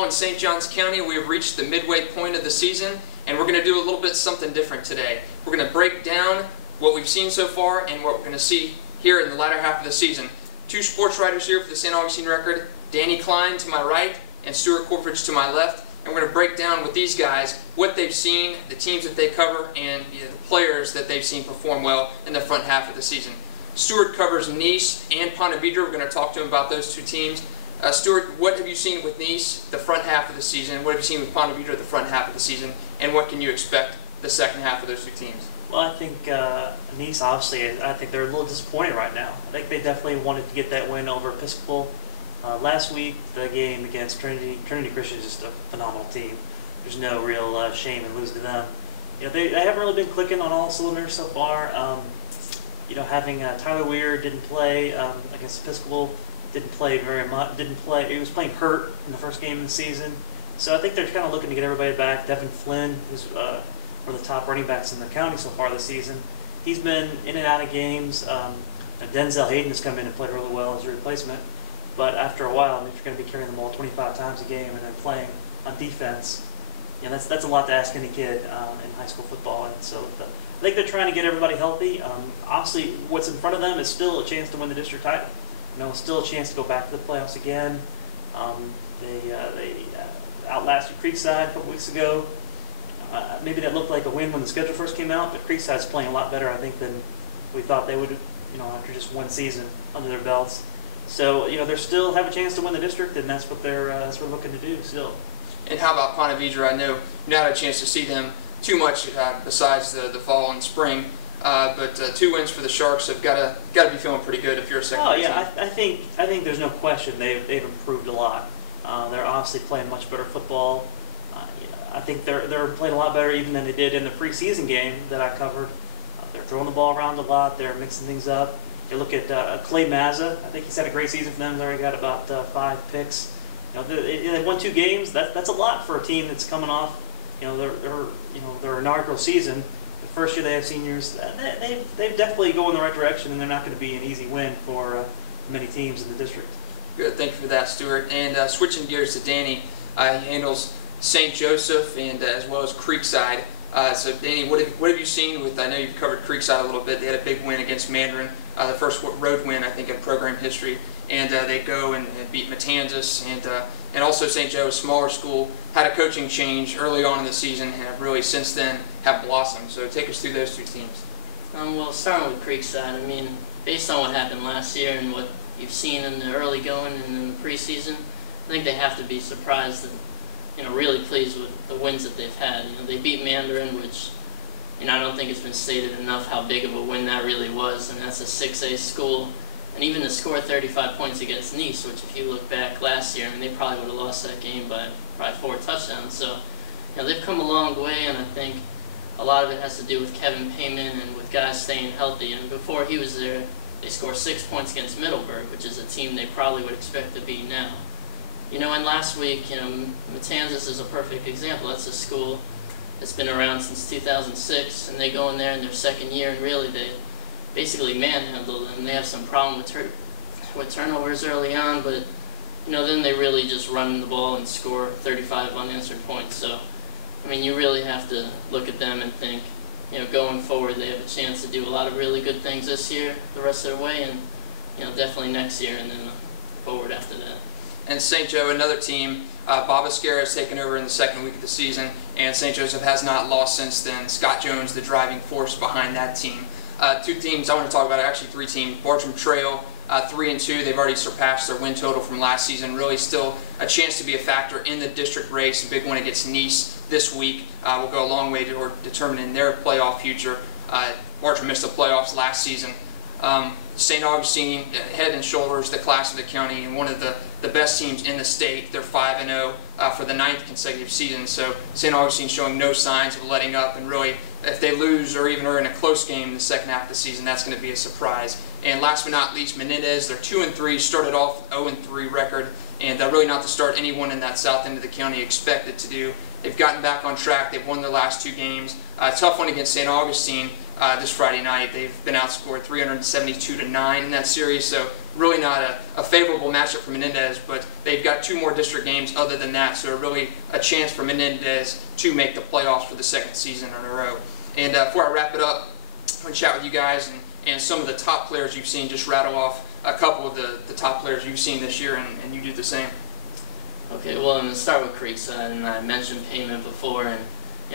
football in St. Johns County. We have reached the midway point of the season, and we're going to do a little bit something different today. We're going to break down what we've seen so far and what we're going to see here in the latter half of the season. Two sports writers here for the St. Augustine Record, Danny Klein to my right and Stuart Corfridge to my left. And we're going to break down with these guys what they've seen, the teams that they cover, and the players that they've seen perform well in the front half of the season. Stuart covers Nease and Ponte Vedra. We're going to talk to him about those two teams. Stuart, what have you seen with Nease the front half of the season? What have you seen with Ponte Vedra the front half of the season? And what can you expect the second half of those two teams? Well, I think Nease, obviously, I think they're a little disappointed right now. I think they definitely wanted to get that win over Episcopal. Last week, the game against Trinity Christian is just a phenomenal team. There's no real shame in losing to them. You know, they haven't really been clicking on all cylinders so far. You know, having Tyler Weir didn't play against Episcopal, didn't play very much. He was playing hurt in the first game of the season. So I think they're kind of looking to get everybody back. Devin Flynn, who's one of the top running backs in the county so far this season, he's been in and out of games. Denzel Hayden has come in and played really well as a replacement. But after a while, if you're going to be carrying the ball 25 times a game and then playing on defense, you know, that's a lot to ask any kid in high school football. And so I think they're trying to get everybody healthy. Obviously, what's in front of them is still a chance to win the district title. You know, still a chance to go back to the playoffs again. They outlasted Creekside a couple weeks ago. Maybe that looked like a win when the schedule first came out, but Creekside's playing a lot better, I think, than we thought they would, you know, after just one season under their belts. So, you know, they still have a chance to win the district, and that's what they're looking to do still. And how about Ponte Vedra? I know you've not had a chance to see them too much besides the fall and spring, but 2 wins for the Sharks have got to be feeling pretty good if you're a second. Oh yeah, I think there's no question they've improved a lot. They're obviously playing much better football. I think they're playing a lot better even than they did in the preseason game that I covered. They're throwing the ball around a lot. They're mixing things up. You look at Clay Mazza. I think he's had a great season for them. They already got about 5 picks. You know, they won 2 games. That's a lot for a team that's coming off, you know, their inaugural season. The first year they have seniors. They've definitely go in the right direction, and they're not going to be an easy win for many teams in the district. Good. Thank you for that, Stuart. And switching gears to Danny, he handles St. Joseph and as well as Creekside. So Danny, what have you seen with? I know you've covered Creekside a little bit. They had a big win against Mandarin, the first road win I think in program history, and they go and beat Matanzas, and also St. Joe, a smaller school, had a coaching change early on in the season and have really since then have blossomed. So take us through those two teams. Well, starting with Creekside, I mean, based on what happened last year and what you've seen in the early going and in the preseason, I think they have to be surprised and, you know, really pleased with the wins that they've had. You know, they beat Mandarin, which, you know, I don't think it's been stated enough how big of a win that really was, and that's a 6A school. And even to score 35 points against Nease, which if you look back last year, I mean, they probably would have lost that game by probably 4 touchdowns. So, you know, they've come a long way, and I think a lot of it has to do with Kevin Payman and with guys staying healthy. And before he was there, they scored 6 points against Middleburg, which is a team they probably would expect to beat now. You know, and last week, you know, Matanzas is a perfect example. That's a school that's been around since 2006, and they go in there in their second year, and really they basically manhandled them. They have some problem with turnovers early on, but, you know, then they really just run the ball and score 35 unanswered points. So, I mean, you really have to look at them and think, you know, going forward, they have a chance to do a lot of really good things this year, the rest of their way, and, you know, definitely next year, and then forward after that. And St. Joe, another team, Bob Esquera has taken over in the second week of the season, and St. Joseph has not lost since then. Scott Jones, the driving force behind that team. 2 teams I want to talk about, actually 3 teams. Bartram Trail, 3-2. They've already surpassed their win total from last season. Really still a chance to be a factor in the district race. A big one against Nease this week will go a long way toward determining their playoff future. Bartram missed the playoffs last season. St. Augustine, head and shoulders the class of the county and one of the best teams in the state. They're 5-0 for the 9th consecutive season. So St. Augustine showing no signs of letting up, and really, if they lose or even are in a close game in the second half of the season, that's going to be a surprise. And last but not least, Menendez. They're 2-3, started off with 0-3 record, and really not to start anyone in that south end of the county expected to do. They've gotten back on track. They've won their last 2 games. Tough one against St. Augustine this Friday night. They've been outscored 372-9 in that series, so really not a favorable matchup for Menendez, but they've got got 2 more district games other than that, so really a chance for Menendez to make the playoffs for the 2nd season in a row. And before I wrap it up, I'm going to chat with you guys and some of the top players you've seen. Just rattle off a couple of the top players you've seen this year, and you do the same. Okay, well, I'm going to start with Creekside, and I mentioned Payment before, and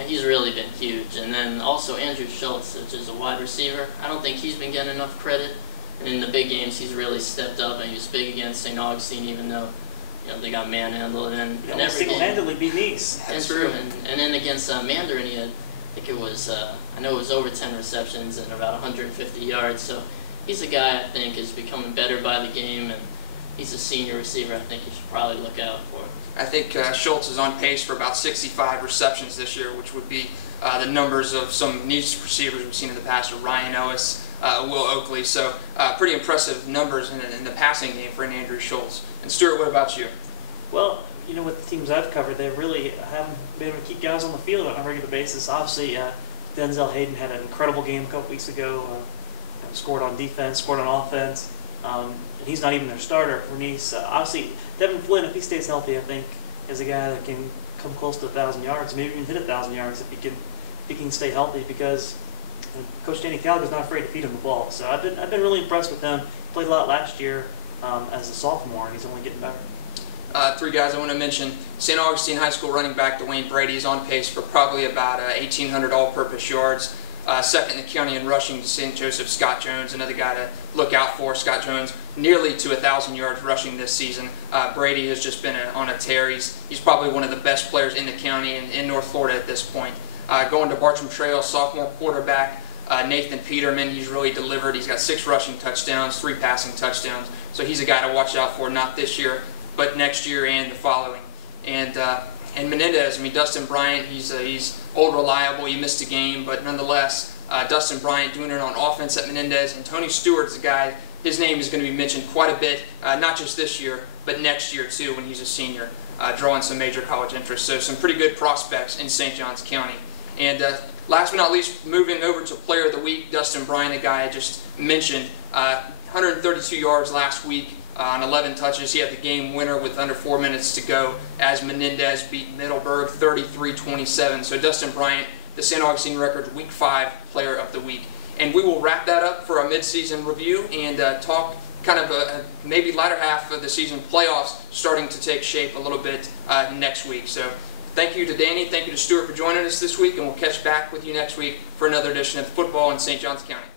he's really been huge. And then also Andrew Schultz, which is a wide receiver. I don't think he's been getting enough credit. And in the big games, he's really stepped up, and he was big against St. Augustine, even though they got manhandled. And every single-handedly beat Nice. That's true. And then against Mandarin, he had, I think it was, I know it was over 10 receptions and about 150 yards. So he's a guy I think is becoming better by the game, and he's a senior receiver I think you should probably look out for. I think Schultz is on pace for about 65 receptions this year, which would be the numbers of some Nice receivers we've seen in the past, Ryan Ellis, Will Oakley. So pretty impressive numbers in the passing game for Andrew Schultz. And Stuart, what about you? Well, with the teams I've covered, they really haven't been able to keep guys on the field on a regular basis. Obviously, Denzel Hayden had an incredible game a couple weeks ago. Scored on defense, scored on offense. And he's not even their starter for Nice. Obviously, Devin Flynn, if he stays healthy, I think is a guy that can come close to 1,000 yards, maybe even hit 1,000 yards if he can stay healthy, because Coach Danny Gallagher's not afraid to feed him the ball. So I've been really impressed with him. Played a lot last year as a sophomore, and he's only getting better. 3 guys I want to mention. St. Augustine High School running back Dwayne Brady is on pace for probably about 1,800 all-purpose yards. 2nd in the county in rushing to St. Joseph, Scott Jones, another guy to look out for. Scott Jones nearly to 1,000 yards rushing this season. Brady has just been on a tear. He's probably one of the best players in the county and in North Florida at this point. Going to Bartram Trail, sophomore quarterback Nathan Peterman. He's really delivered. He's got 6 rushing touchdowns, 3 passing touchdowns. So he's a guy to watch out for, not this year, but next year and the following. And Menendez, Dustin Bryant, he's old, reliable. He missed a game, but nonetheless, Dustin Bryant doing it on offense at Menendez. And Tony Stewart's a guy, his name is going to be mentioned quite a bit, not just this year, but next year too when he's a senior, drawing some major college interest. So some pretty good prospects in St. Johns County. And last but not least, moving over to Player of the Week, Dustin Bryant, a guy I just mentioned, 132 yards last week. On 11 touches. He had the game winner with under 4 minutes to go as Menendez beat Middleburg 33-27. So Dustin Bryant, the St. Augustine Records Week 5 Player of the Week. And we will wrap that up for our midseason review and talk kind of maybe latter half of the season, playoffs starting to take shape a little bit next week. So thank you to Danny, thank you to Stuart for joining us this week, and we'll catch back with you next week for another edition of Football in St. Johns County.